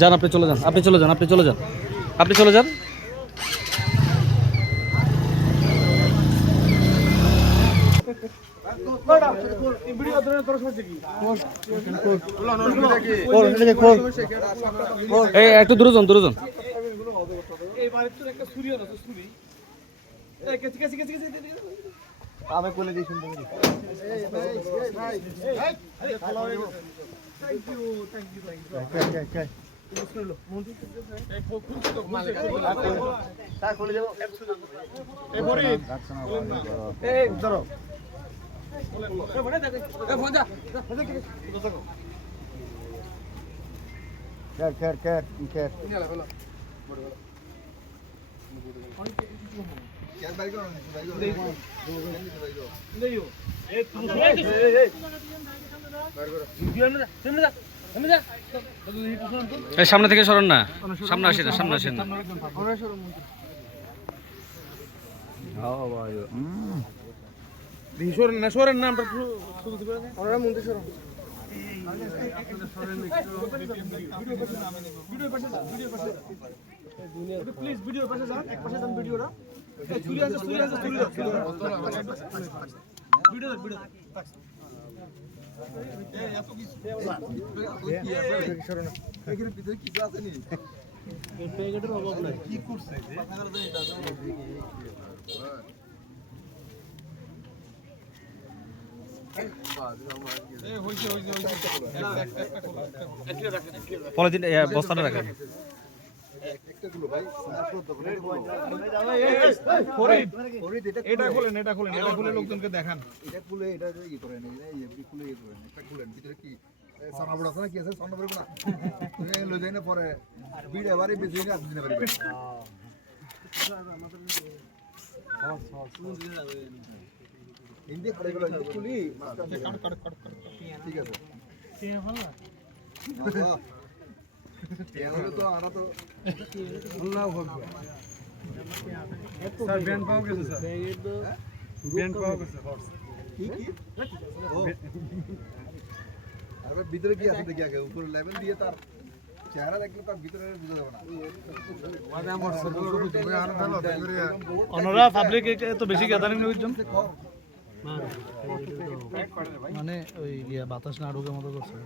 যান আপনি চলে যান আপনি চলে যান আপনি চলে যান আপনি চলে যান এই একটু দূরে যান দূরে যান আমি কোলে দিয়ে শুনতে পারি Care, care, care, care. এই সামনে থেকে সরেন না। সামনে আসেন না, সামনে আসেন ভিডিও পাশে যান এক পাশে যান ভিডিওটা ভিডিও ভিডিও পলিথিন বস্তাটা রাখেন। এটা খোলেন এটা খোলেন এটা খুলে লোকজনকে দেখান এটা খুলে এটা ই করেন খুলে একটা খুলেন ভিতরে কি আছে সানাবড় না তুমি লই যাই না পরে বিড়ে বাড়ি বেঁচে নিয়ে আসতে পারবে হিন্দি খড়ে গেল খুলি ঠিক আছে টিয়া হলে তো আনা তো স্যার ব্যান্ড পাওয়া গেছে স্যার। ব্যান্ড পাওয়া গেছে কি কি? আরে ভিতরে কি আছে দেখি আগে উপরে লেভেল দিয়ে তার চেহারা দেখলে তার ভিতরে বুঝা যাবে না। অনরা পাবলিক তো বেশি গ্যাদারিং লোকজন মানে ওই ইয়ে বাতাস না ঢোকার মতো করছে।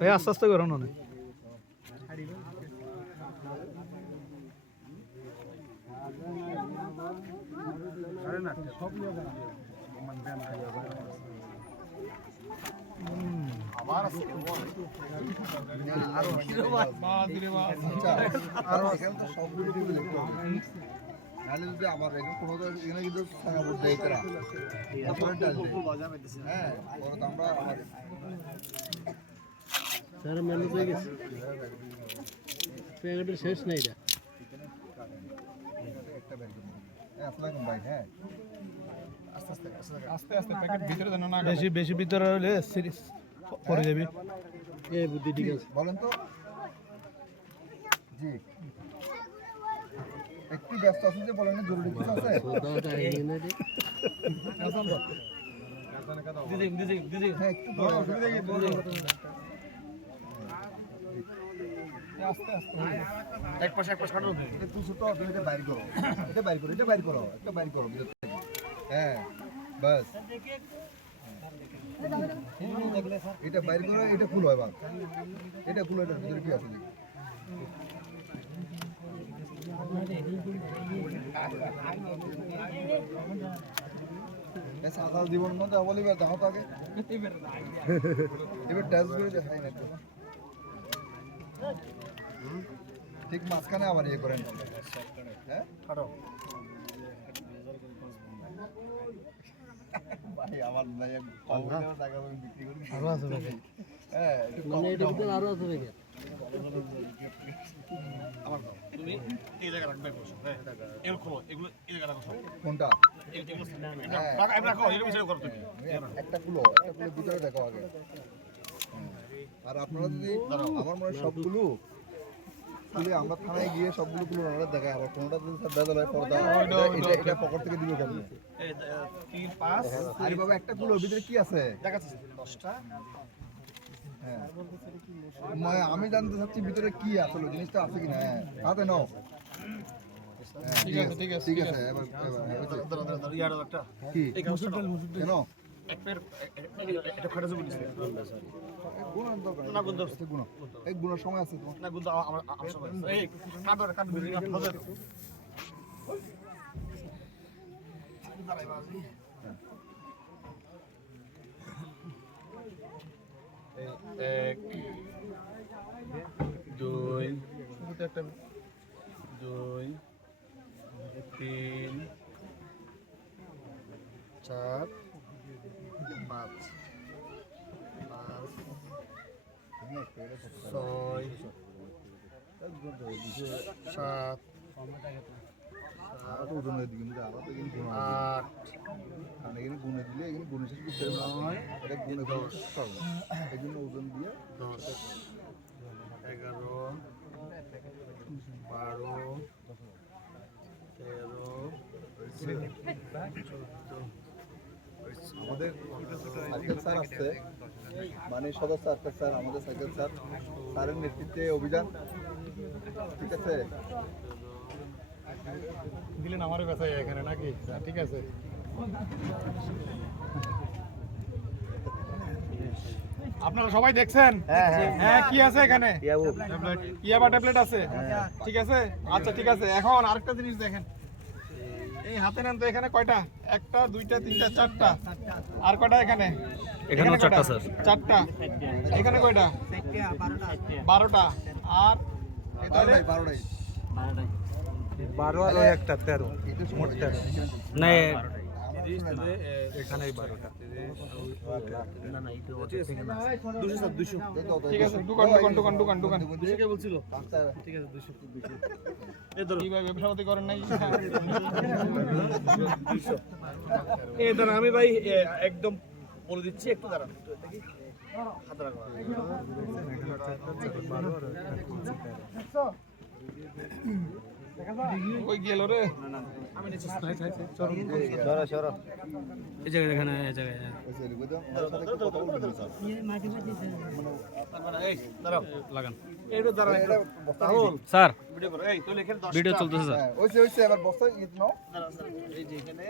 এই আস্তে আস্তে করো না বাদরে হ্যাঁ হয়ে প্যাকেটের শেষ নাই এটা একটা হ্যাঁ হ্যাঁ আস্তে আস্তে। আস্তে আস্তে প্যাকেট ভিতরে যেন না বেশি বেশি ভিতরে হলে সিরিজ পড়ে যাবি। এই বুদ্ধি ঠিক আছে। বলেন তো। জি। একটু ব্যস্ত আছেন যে বলেন জরুরি কিছু আছে? হ্যাঁ একটু আস্তে আস্তে এক পাশে এক পাশে কাটো। তুই ছোট এটা বাইর করো। এটা বাইর করো এটা বাইর করো এটা বাইর করো। হ্যাঁ বাস। এটা বাইর করো, এটা ফুল হয় বাস এটা ফুল, এটা ভিতরে কি আছে সাদা জীবন মধ্যে বলিবে দাও তো এবার টেস্ট করে দেখাই না। ঠিক মাঝখানে আবার ইয়ে করেন। হ্যাঁ? ভাই খবর দেওয়ার টাকা বিক্রি করি। আরও আছে প্যাকেট হ্যাঁ মানে এটার ভিতরে আরও আছে প্যাকেট আমার তুমি এই জায়গায় রাখবে বসো। হ্যাঁ এগুলো খোলো এগুলো এই জায়গায় রাখো। কোনটা? এগুলো এটা রাখো এগুলো রাখো এগুলো বিচার করো তুমি। একটা গুলো একটা গুলো ভিতরে দেখো আগে। আর আপনারা যদি আমার মনে হয় সবগুলো আমরা থানায় গিয়ে সবগুলো কোনটা যদি স্যার বেদল হয় পর্দা এটা- এটা এটা পকেট থেকে তিন পাঁচ আরে বাবা একটা ভিতরে কি আছে? দেখাচ্ছি দশটা? হ্যাঁ। আমি জানতে চাচ্ছি ভিতরে কি আসলে জিনিসটা আছে কিনা? হ্যাঁ হাতে নাও। হ্যাঁ, ঠিক আছে ঠিক আছে ঠিক আছে এবার এবার। কেন? এক সময় আছে তোমার। না গুণ দাও, আমার আমার সবাই এই কাটো রে, কাটো বেরিয়ে না হাজার এক দুই একটা দুই তিন চার পাঁচ পাঁচ ছয় সাত আরও ওজন হয়ে দিবেন যে আলাদা কিন্তু আট। দিলে এখানে গুণে শেষ করতে জন্য ওজন দিয়ে দশ এগারো বারো আমাদের আসছে। মানে সদস্য আজকের স্যার আমাদের সাইকেল স্যার স্যারের নেতৃত্বে অভিযান। ঠিক আছে? দিলেন আমারও ব্যথায় এখানে নাকি? ঠিক আছে। আপনারা সবাই দেখছেন? হ্যাঁ কি আছে এখানে? ইয়াবা ট্যাবলেট আছে? ঠিক আছে? আচ্ছা ঠিক আছে। এখন আরেকটা জিনিস দেখেন। এই হাতে নেন তো এখানে কয়টা? একটা দুইটা তিনটা চারটা। আর কয়টা এখানে? এখানে চারটা স্যার। চারটা। এখানে কয়টা? বারোটা। আর বারোটাই। বারোটাই। বারো আর একটা তেরো মোট তেরো। এখানে বারোটা। ঠিক আছে দোকান দোকান দোকান দোকান দোকান। বলছিল? ঠিক আছে কীভাবে ব্যবসাপাতি করেন নাই? আমি ভাই একদম বলে দিচ্ছি একটু দাঁড়ান। হাতে ওই গেল রে? এই জায়গায় এখানে এই জায়গায় লাগান। এইটা দাঁড়ান এটা বস্তা রাহুল। স্যার ভিডিও চলতেছে স্যার। হ্যাঁ ওইসে ওইসে এবার বস্তা ইট নাও। এই যে এখানে।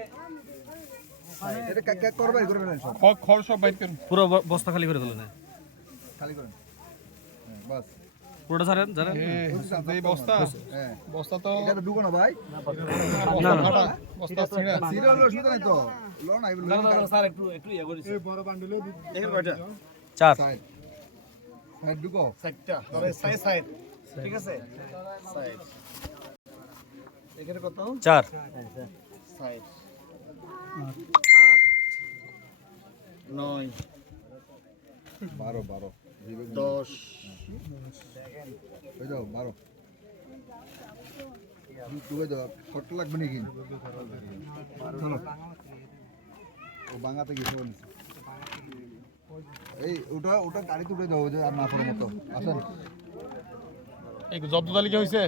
এটা কাক কাক করবে? করে ফেলেন সব? খড় খড় সব বাইর করুন। পুরো বস্তা খালি করে দিলেন খালি করেন। হ্যাঁ বাস। পুরোটা স্যার জানেন এই বস্তা বস্তা তো এটা তো ঢুকো না ভাই। বস্তা ফাটা বস্তা ছিঁড়া। সিরিয়াল হলো অসুবিধা নাই তো? লো না এগুলো স্যার একটু একটু ইয়ে করিস এখানে কয়টা? চার। সাইড। সাইড ঢুকো। সাইডটা। তবে সাইড সাইড। ঠিক আছে? সাইড। এখানে কত? চার। সাইড। আট। নয়। বারো বারো। দশ। ওই যাও বারো। ডুবে দাও ফটো লাগবে নাকি? চলো। ও বাঙাতে গেছে এই ওটা ওটা গাড়িতে উঠে দাও যে আর না করার মতো। আসেন। এই জব্দ তালিকা হয়েছে